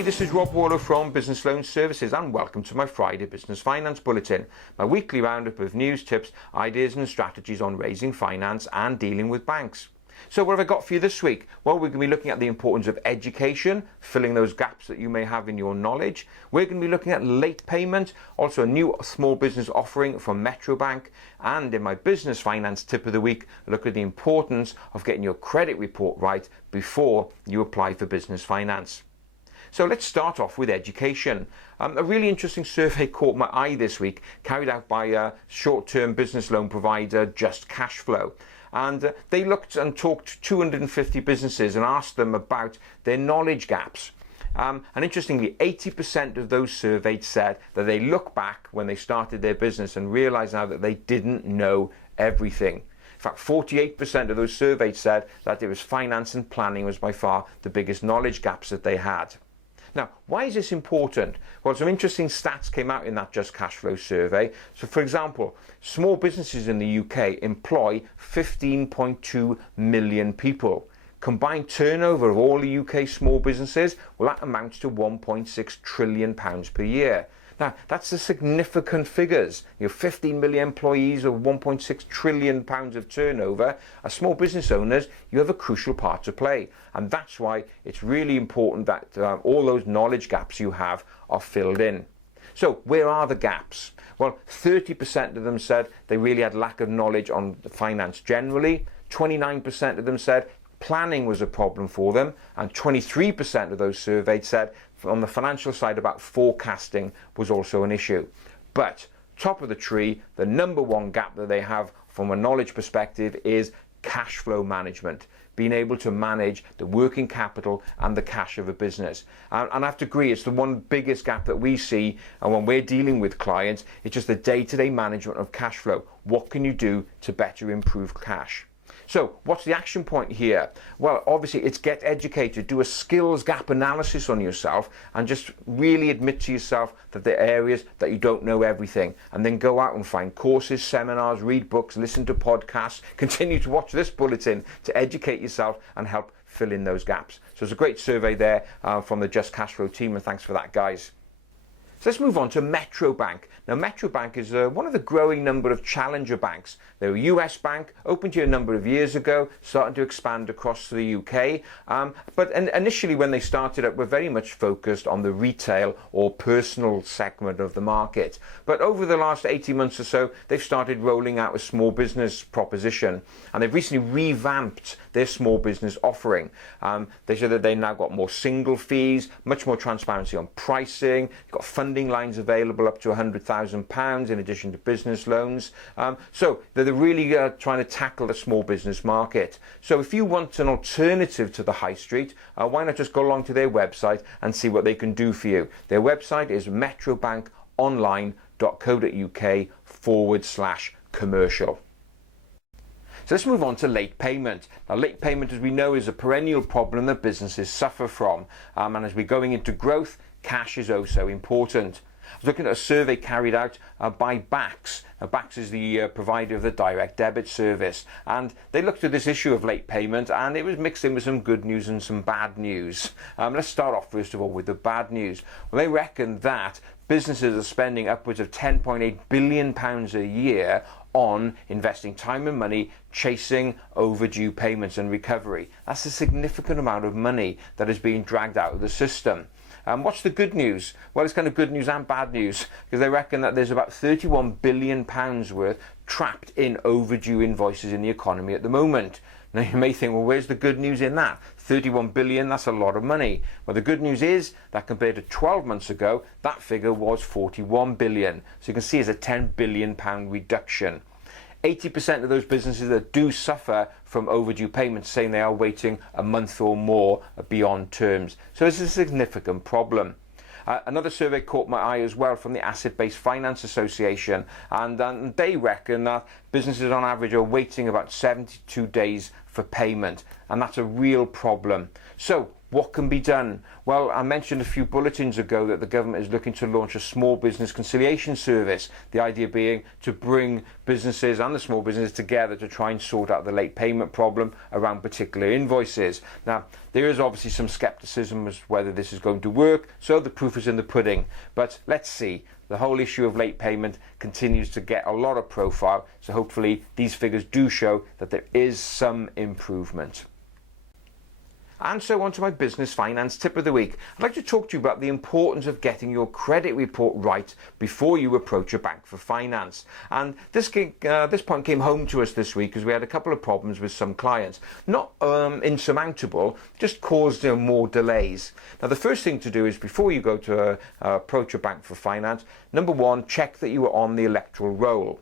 Hi, this is Warlow from Business Loan Services and welcome to my Friday Business Finance Bulletin, my weekly roundup of news, tips, ideas and strategies on raising finance and dealing with banks. So what have I got for you this week? Well, we're going to be looking at the importance of education, filling those gaps that you may have in your knowledge. We're going to be looking at late payment, also a new small business offering from Metro Bank, and in my business finance tip of the week, look at the importance of getting your credit report right before you apply for business finance. So let's start off with education. A really interesting survey caught my eye this week, carried out by a short-term business loan provider, Just Cashflow. And they looked and talked to 250 businesses and asked them about their knowledge gaps. And interestingly, 80% of those surveyed said that they look back when they started their business and realize now that they didn't know everything. In fact, 48% of those surveyed said that it was finance and planning was by far the biggest knowledge gaps that they had. Now, why is this important? Well, some interesting stats came out in that Just Cashflow survey. So, for example, small businesses in the UK employ 15.2 million people. Combined turnover of all the UK small businesses, well, that amounts to £1.6 trillion per year. Now, that's a significant figures. 15 million employees of £1.6 trillion of turnover. As small business owners, you have a crucial part to play. And that's why it's really important that all those knowledge gaps you have are filled in. So where are the gaps? Well, 30% of them said they really had lack of knowledge on finance generally. 29% of them said planning was a problem for them, and 23% of those surveyed said on the financial side about forecasting was also an issue. But top of the tree, the number one gap that they have from a knowledge perspective is cash flow management, being able to manage the working capital and the cash of a business. And I have to agree, it's the one biggest gap that we see, and when we're dealing with clients, it's just the day-to-day management of cash flow. What can you do to better improve cash? So what's the action point here? Well, obviously it's get educated, do a skills gap analysis on yourself and just really admit to yourself that there are areas that you don't know everything, and then go out and find courses, seminars, read books, listen to podcasts, continue to watch this bulletin to educate yourself and help fill in those gaps. So it's a great survey there from the Just Cashflow team, and thanks for that, guys. So let's move on to Metro Bank. Now, Metro Bank is one of the growing number of challenger banks. They're a US bank, opened here a number of years ago, starting to expand across the UK. But initially when they started up, were very much focused on the retail or personal segment of the market. But over the last 18 months or so, they've started rolling out a small business proposition. And they've recently revamped their small business offering. They said that they now got more single fees, much more transparency on pricing, got funding lines available up to £100,000 in addition to business loans. So they're really trying to tackle the small business market. So if you want an alternative to the high street, why not just go along to their website and see what they can do for you. Their website is metrobankonline.co.uk/commercial. So let's move on to late payment. Now, late payment, as we know, is a perennial problem that businesses suffer from. And as we're going into growth, cash is oh so important. I was looking at a survey carried out by BACS. Now, BACS is the provider of the direct debit service, and they looked at this issue of late payment, and it was mixed in with some good news and some bad news. Let's start off first of all with the bad news. Well, they reckon that businesses are spending upwards of £10.8 billion a year on investing time and money chasing overdue payments and recovery. That's a significant amount of money that is being dragged out of the system. What's the good news? Well, it's kind of good news and bad news, because they reckon that there's about £31 billion worth trapped in overdue invoices in the economy at the moment. Now, you may think, well, where's the good news in that? 31 billion, that's a lot of money. Well, the good news is that compared to 12 months ago, that figure was 41 billion. So you can see it's a £10 billion reduction. 80% of those businesses that do suffer from overdue payments saying they are waiting a month or more beyond terms. So it's a significant problem. Another survey caught my eye as well from the Asset-Based Finance Association, and they reckon that businesses on average are waiting about 72 days for payment, and that's a real problem. So what can be done? Well, I mentioned a few bulletins ago that the government is looking to launch a small business conciliation service. The idea being to bring businesses and the small businesses together to try and sort out the late payment problem around particular invoices. Now, there is obviously some skepticism as to whether this is going to work, so the proof is in the pudding. But let's see. The whole issue of late payment continues to get a lot of profile, so hopefully these figures do show that there is some improvement. And so on to my business finance tip of the week. I'd like to talk to you about the importance of getting your credit report right before you approach a bank for finance. And this point came home to us this week because we had a couple of problems with some clients. Not insurmountable, just caused more delays. Now the first thing to do is before you go to approach a bank for finance, number one, check that you are on the electoral roll.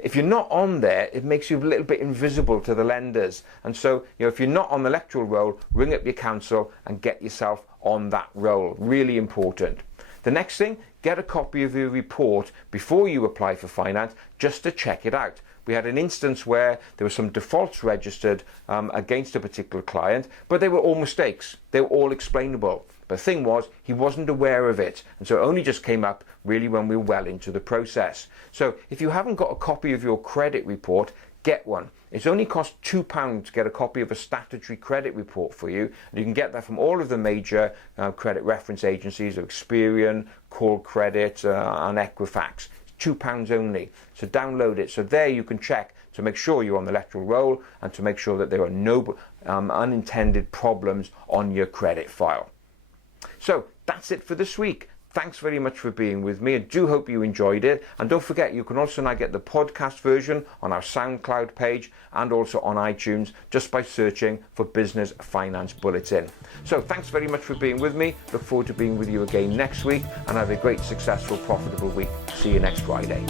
If you're not on there, it makes you a little bit invisible to the lenders. And so, if you're not on the electoral roll, ring up your council and get yourself on that roll. Really important. The next thing, get a copy of your report before you apply for finance, just to check it out. We had an instance where there were some defaults registered against a particular client, but they were all mistakes. They were all explainable. But the thing was, he wasn't aware of it, and so it only just came up really when we were well into the process. So if you haven't got a copy of your credit report, get one. It's only cost £2 to get a copy of a statutory credit report for you, and you can get that from all of the major credit reference agencies of Experian, Call Credit and Equifax. It's £2 only. So download it. So there you can check to make sure you're on the electoral roll and to make sure that there are no unintended problems on your credit file. So that's it for this week. Thanks very much for being with me. I do hope you enjoyed it. And don't forget, you can also now get the podcast version on our SoundCloud page and also on iTunes just by searching for Business Finance Bulletin. So thanks very much for being with me. Look forward to being with you again next week, and have a great, successful, profitable week. See you next Friday.